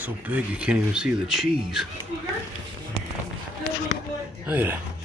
So big you can't even see the cheese. Look at that.